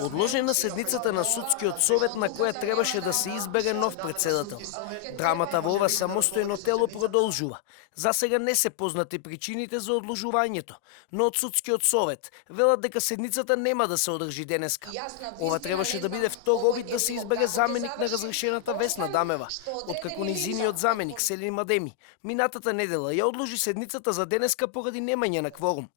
Одложена седницата на судскиот совет на која требаше да се избере нов председател. Драмата во ова самостојно тело продолжува. За сега не се познати причините за одложувањето, но од судскиот совет велат дека седницата нема да се одржи денеска. Ова требаше да биде втор обид да се избере заменик на разрешената Весна Дамева, откако низиниот заменик Селим Адеми минатата недела ја одложи седницата за денеска поради немање на кворум.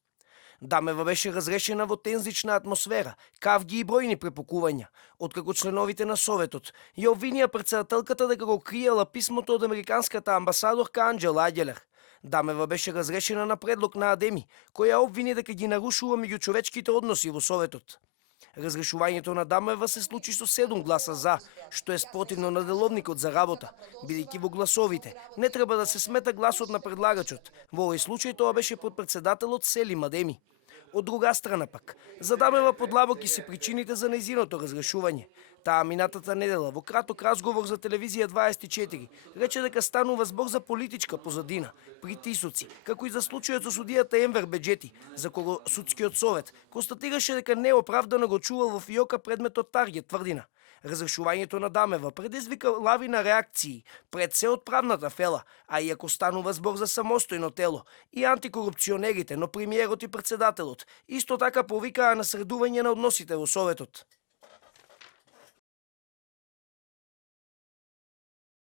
Дамева беше разрешена во тензична атмосфера, кавги и бројни препукувања, откако членовите на Советот ја обвинија претседателката дека го криела писмото од американската амбасадорка Анџела Аѓелер. Дамева беше разрешена на предлог на Адеми, која обвини дека ги нарушува меѓучовечките односи во Советот. Разрешувањето на Дамева се случи со 7 гласа за, што е спротивно на деловникот за работа, бидејќи во гласовите не треба да се смета гласот на предлагачот. Во овој случај тоа беше подпредседателот Селим Адеми. Од друга страна пак, за Дамева подлабоки се причините за нејзиното разрешување. Таа минатата недела во краток разговор за телевизија 24 рече дека станува збор за политичка позадина, притисоци, како и за случајот со судијата Енвер Беџети, за кого судскиот совет констатираше дека неоправдано го чувал во фиока предметот Таргет тврдина. Разрешувањето на Дамева предизвика лавина реакции пред се од правната фела, а иако станува збор за самостојно тело, и антикорупционерите, но премиерот и претседателот исто така повикаа на средување на односите во Советот.